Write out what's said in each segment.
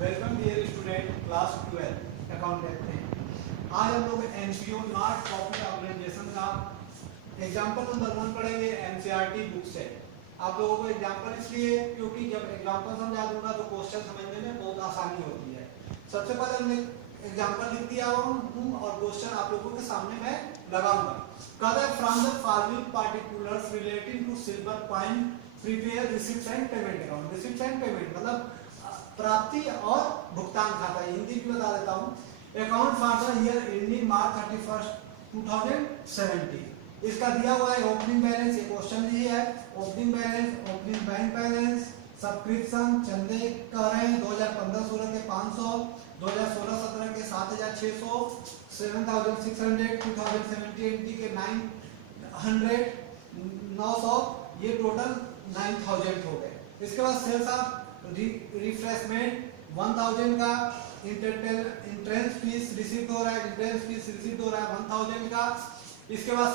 Welcome dear student class 12 account देखते हैं। आज हम लोग एनपीओ नॉट प्रॉफिट ऑर्गेनाइजेशन का एग्जांपल नंबर 1 पढ़ेंगे एनसीईआरटी बुक से। आप लोगों को एग्जांपल इसलिए क्योंकि जब एग्जांपल समझा दूंगा तो क्वेश्चन समझने में बहुत आसानी होती है। सबसे पहले हमने एग्जांपल लिख दिया हूं और क्वेश्चन आप लोगों के सामने मैं लगाऊंगा। कहता है from the following particulars relating to silver coin prepare receipts and payment account. Receipts and payment मतलब प्राप्ति और भुगतान खाता है, हिंदी में बता देता हूं। Account for the year ending मार्च 31 2017 इसका दिया हुआ है ओपनिंग बैलेंस, ये क्वेश्चन ही है। Opening balance, opening bank balance, subscription चंदे कह रहे हैं 2015-16 के 500, 2016-17 के 7600, 7600, 2017-18 के 900, 900, ये टोटल 9000 हो गए। इसके बाद सेल्स ऑफ रिफ्रेशमेंट 1000 का, इंट्रेंस फीस रिसीव हो रहा है, इंट्रेंस फीस रिसीव हो रहा है 1000 का। इसके बाद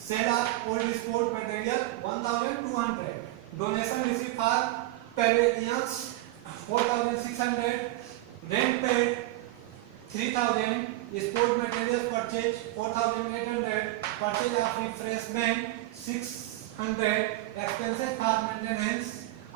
sale of old sport material 1200, donation receive for pavilions 4600, rent paid 3000, sport material purchase 4800, purchase of refreshment 600, expenses for maintenance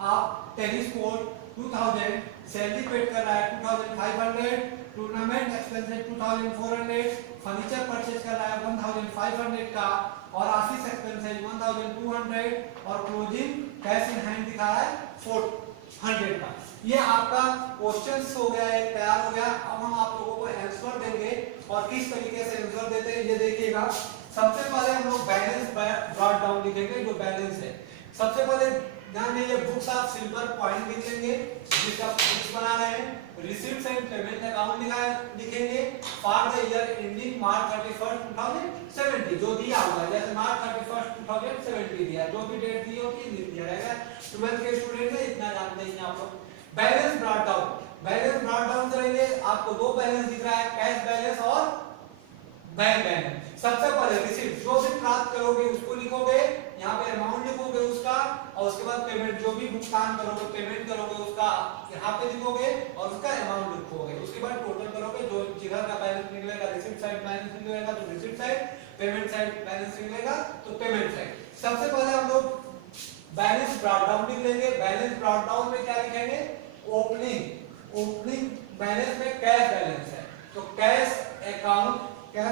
of tennis court 2000, salary paid कर रहा है 2500, टूर्नामेंट एक्सपेंसेस 2400, फर्नीचर परचेज कर रहा है 1500 का, और ऑफिस एक्सपेंसेस 1200, और closing cash in hand दिखा रहा है 400 का। ये आपका क्वेश्चंस हो गया है, तैयार हो गया। अब हम आप लोगों को आंसर देंगे और किस तरीके से आंसर देते हैं ये देखिएगा। सबसे पहले हम लोग बैलेंस ब्रॉट डाउन लिखेंगे, जो बैलेंस है। सबसे पहले ध्यान दीजिए, बुक्स ऑफ सिल्वर कॉइन लिखेंगे जिसका बुक्स बना रहे हैं। रिसीप्ट्स एंड पेमेंट अकाउंट लिखेंगे फॉर द ईयर एंडिंग मार्च 31 2070, जो दिया हुआ है, जैसे मार्च 31 2070 दिया, जो भी डेट दी होगी लिख दिया रहेगा। 12th के स्टूडेंट है, इतना जानते हैं आप लोग। Balance brought down, balance brought down करेंगे। आपको दो बैलेंस दिख रहा है, कैश बैलेंस और बैंक बैलेंस। सबसे पहले रिसीप्ट जो भी प्राप्त करोगे उसको लिखोगे, यहाँ पे अमाउंट लिखोगे उसका, और उसके बाद पेमेंट जो भी भुगतान करोगे, पेमेंट करोगे उसका यहाँ पे लिखोगे और उसका अमाउंट लिखोगे। उसके बाद टोटल करोगे, जो जिधर का बैलेंस निकलेगा रिसीप्ट साइड बैलेंस निकलेगा तो receipt side, payment side balance निकलेगा तो पेमेंट साइड। सबसे पहले हम लोग बैलेंस ब्रॉट डाउन लिख लेंगे। बैलेंस ब्रॉट डाउन में क्या लिखेंगे, ओपनिंग बैलेंस में कैश बैलेंस है तो कैश अकाउंट या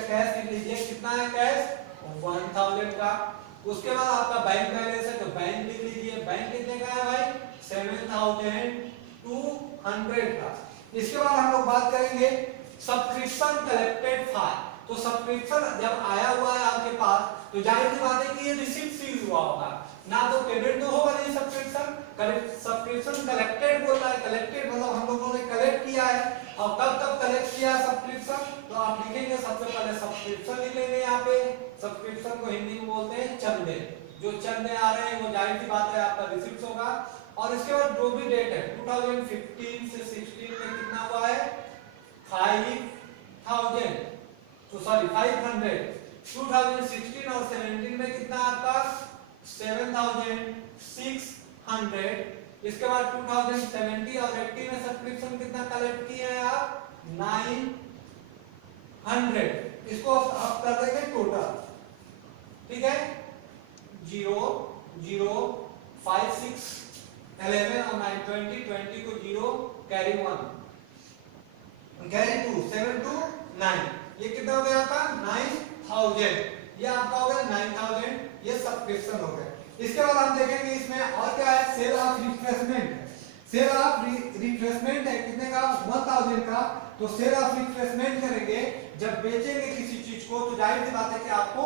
कैश लिख लीजिए। कितना है कैश 1000 का। उसके बाद आपका बैंक बैलेंस है तो बैंक लिख लीजिए। बैंक कितने का है भाई 7200 का। इसके बाद हम लोग बात करेंगे सब्सक्रिप्शन कलेक्टेड फॉर। तो सब्सक्रिप्शन जब आया हुआ है आपके पास तो जाहिर सी बात है कि ये रिसीप्ट सील हुआ होगा, ना तो पेमेंट तो होगा नहीं। सब्सक्रिप्शन कलेक्टेड बोल रहा है, कलेक्टेड मतलब हम लोगों ने कलेक्ट किया है। और कब कलेक्ट किया सब्सक्रिप्शन, तो आप लिखेंगे सबसे पहले सब्सक्रिप्शन लिखेंगे। यहाँ पे सब्सक्रिप्शन को हिंदी में बोलते हैं चंदे। जो चंदे आ रहे हैं वो जाहिर सी बात है आपका रिसीप्ट होगा। और इसके बाद जो भी डेट है 2015 से 16 में कितना हुआ है 500, तो सॉरी 500। 2016 और 17 में कितना आपका 7600। इसके बाद 2070 और 80 में सब्सक्रिप्शन कितना कलेक्ट किए हैं आप 900। इसको आप कर देंगे टोटल, ठीक है। 0 0 5 6 11 और 9 20 20 को 0 कैरी 1 कैरी 2 7 2 9, ये कितना हो गया आपका 9000। ये आपका हो गया 9000, ये सब्सक्रिप्शन हो गया। इसके बाद हम देखेंगे इसमें और क्या है, sale of refreshment. Sale of refreshment है कितने का 1000 का। तो सेल ऑफ रिफ्रेशमेंट करेंगे जब बेचेंगे किसी चीज को तो जाहिर सी बात है कि आपको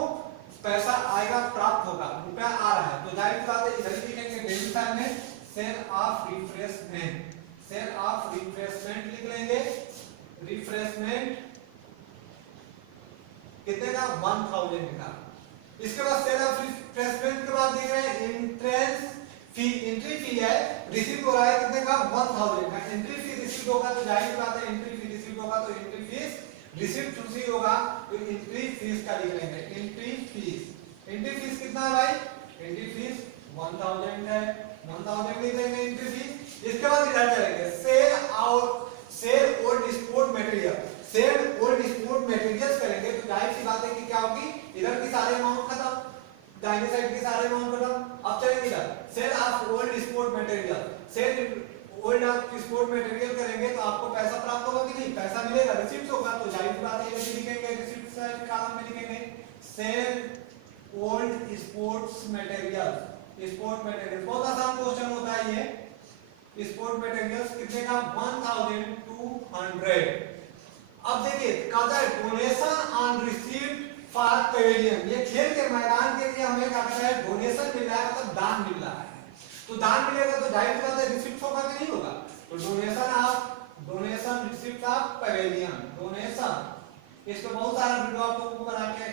पैसा आएगा, प्राप्त होगा, रुपया आ रहा है। तो जाहिर सी बात है इधर लिखेंगे डेबिट साइड में sale of refreshment. Sale of refreshment लिख लेंगे। रिफ्रेशमेंट कितने का 1000 का। इसके बाद सेल ऑफ रिफ्रेशमेंट के बाद देख रहे हैं एंट्रेंस फी, एंट्री फी है, रिसीव हो रहा है कितने का 1000 का। एंट्री फी रिसीव होगा तो जाहिर बात है एंट्री फी रिसीव होगा तो एंट्री फीस रिसीव रिसीव होगा तो एंट्री फीस का लिख लेंगे। एंट्री फीस कितना है भाई, एंट्री फीस 1000 है, 1000 लिख देंगे एंट्री फीस। इसके बाद मटेरियल, सेल ओल्ड आप स्पोर्ट मटेरियल करेंगे तो आपको पैसा प्राप्त होगा कि नहीं, पैसा मिलेगा, रिसीप्ट होगा, तो जाहिर सी बात है ये भी लिखेंगे, रिसीप्ट साइड कॉलम में लिखेंगे sale old sports material, sport material. बहुत आसान क्वेश्चन होता है ये, स्पोर्ट मटेरियल्स कितने का 1200। अब देखिए कहता है donation on receipt for Pavilion, ये खेल के मैदान के लिए हमें क्या कहता है डोनेशन मिल रहा है, मतलब दान मिल रहा है, तो दान मिलेगा तो जाहिर सी बात है रिसीप्ट होगा कि नहीं होगा, तो donation receipt of Pavilion, donation, इसको बहुत सारा वीडियो आप लोगों को बना के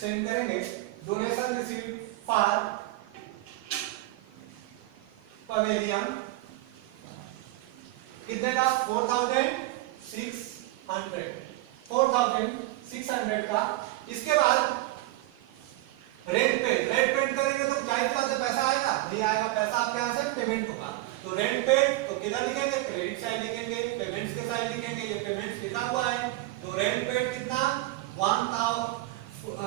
सेंड करेंगे, डोनेशन रिसीप्ट फॉर पेविलियन कितने का 4600 का। इसके बाद रेंट पेड करेंगे तो जाहिर बात है पैसा आएगा, नहीं आएगा, पैसा आपके यहाँ से पेमेंट होगा, तो रेंट पेड तो किधर लिखेंगे, क्रेडिट साइड लिखेंगे, पेमेंट्स के साइड लिखेंगे, ये पेमेंट्स लिखा हुआ है, तो रेंट पेड कितना 1000,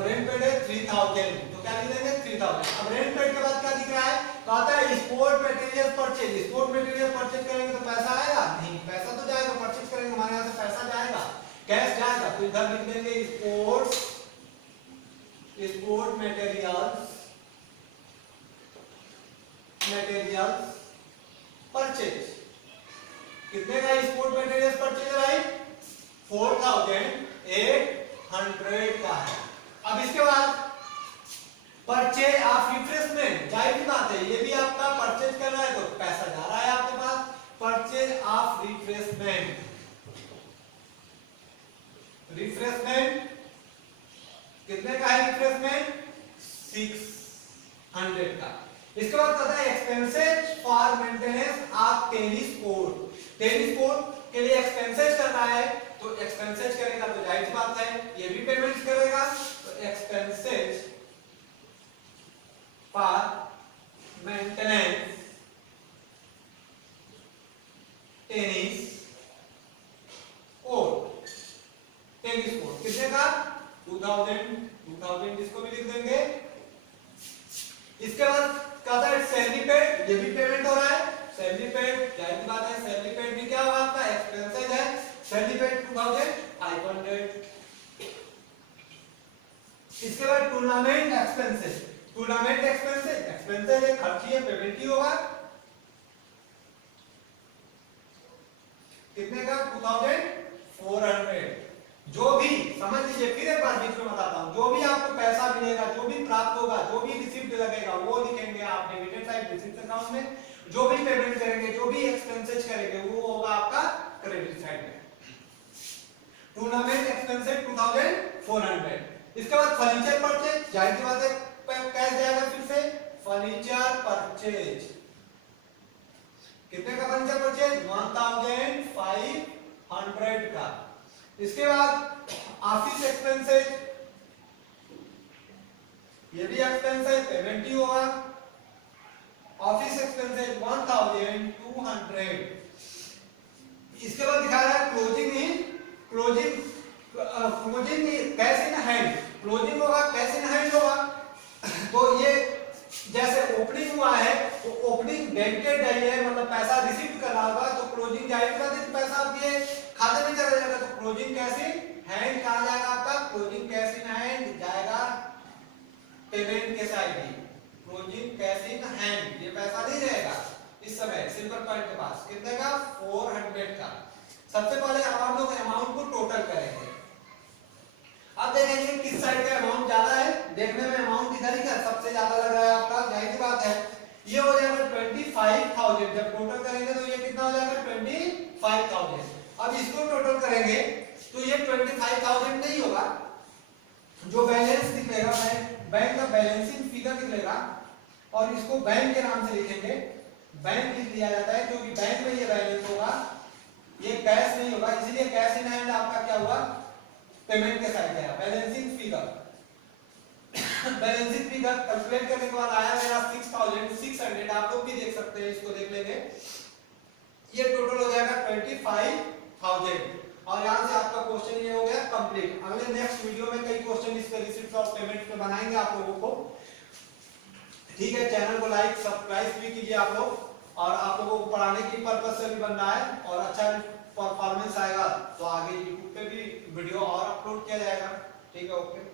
रेंट पेड है 3000, तो क्या लिखेंगे 3000। अब रेंट पेड के बाद क्या दिख रहा है, कहता है sport material purchase, sport material purchase करेंगे तो पैसा आएगा, नहीं पैसा तो जाएगा, परचेज करेंगे हमारे यहाँ से पैसा जाएगा, कैश जाएगा, तो इधर लिख देंगे स्पोर्ट मटेरियल्स परचेज, कितने का स्पोर्ट मटेरियल्स परचेज है भाई 4800 का है। अब इसके बाद परचेज ऑफ रिफ्रेशमेंट, जाहिर सी बात है ये भी आपका परचेज करना है तो पैसा जा रहा है आपके पास, परचेज ऑफ रिफ्रेशमेंट कितने का है रिफ्रेशमेंट 600 का। इसके बाद कहता है expenses for maintenance of tennis court के लिए एक्सपेंसेस करना है, तो एक्सपेंसेस करेगा तो जाहिर सी बात है ये भी पेमेंट करेगा, तो expenses for maintenance tennis court कितने का 2000 इसको भी लिख देंगे। इसके बाद कहता है सैलरी पेड, ये भी पेमेंट हो रहा है, सैलरी पेड जाहिर सी बात है, सैलरी पेड भी क्या होगा आपका एक्सपेंसेस है, सैलरी पेड 2500। इसके बाद टूर्नामेंट एक्सपेंसेस एक खर्ची है, पेमेंट ही होगा, कितने का 2400। जो भी समझ लीजिए, फिर एक बार बीच में बताता हूं, जो भी आपको पैसा मिलेगा, जो भी प्राप्त होगा, जो भी रिसीप्ट लगेगा वो लिखेंगे आप डेबिटेड साइड रिसीप्ट अकाउंट में, जो भी पेमेंट करेंगे, जो भी एक्सपेंसेस करेंगे वो होगा आपका क्रेडिट साइड में। Tournament expenses 2400। इसके बाद फर्नीचर परचेज, जाहिर सी बात है कैश जाएगा, फिर से फर्नीचर परचेज, कितने का फर्नीचर परचेज 1500 का। इसके बाद ऑफिस एक्सपेंसेस, ये भी एक्सपेंस है, पेमेंट ही होगा, ऑफिस एक्सपेंसेस 1200। इसके बाद दिखा रहा है closing cash in hand, closing होगा कैश इन हैंड होगा, तो ये जैसे ओपनिंग हुआ है तो ओपनिंग डेबिटेड है, मतलब पैसा रिसीव करना होगा, तो क्लोजिंग जाहिर बात है पैसा आपके खाते में चला जाएगा, तो क्लोजिंग कैश इन हैंड कहा जाएगा आपका, क्लोजिंग कैश इन हैंड जाएगा पेमेंट के side he, closing cash in hand, ये पैसा नहीं रहेगा इस समय सिल्वर पॉइंट के पास, कितने का 400 का। सबसे पहले अमाउंट को टोटल करेंगे, अब देखेंगे किस साइड का अमाउंट ज्यादा है, देखने में अमाउंट इधर ही का सबसे ज्यादा लग रहा है आपका, जाहिर सी बात है ये हो जाएगा 25000, जब टोटल करेंगे तो ये कितना हो जाएगा 25000। अब इसको टोटल करेंगे तो ये 25000 नहीं होगा, जो बैलेंस निकलेगा बैंक का बैलेंसिंग फिगर निकलेगा और इसको बैंक के नाम से लिखेंगे, बैंक लिख लिया जाता है क्योंकि बैंक में ये बैलेंस होगा, ये कैश नहीं होगा, इसलिए कैश इन हैंड आपका क्या हुआ पेमेंट के साइड गया। बैलेंसिंग फिगर कैलकुलेट करने के बाद आया मेरा 6600, आप लोग भी देख सकते हैं, इसको देख लेंगे, ये टोटल हो जाएगा 25000 और यहां से आपका क्वेश्चन ये हो गया कंप्लीट। अगले नेक्स्ट वीडियो में कई क्वेश्चन इसके रिसीप्ट ऑफ पेमेंट पे बनाएंगे आप लोगों को, ठीक है। चैनल को लाइक सब्सक्राइब भी कीजिए आप लोग। और आप लोगों को पढ़ाने की पर्पज से भी बनना है और अच्छा परफॉर्मेंस आएगा तो आगे यूट्यूब पे भी वीडियो और अपलोड किया जाएगा। ठीक है, ओके।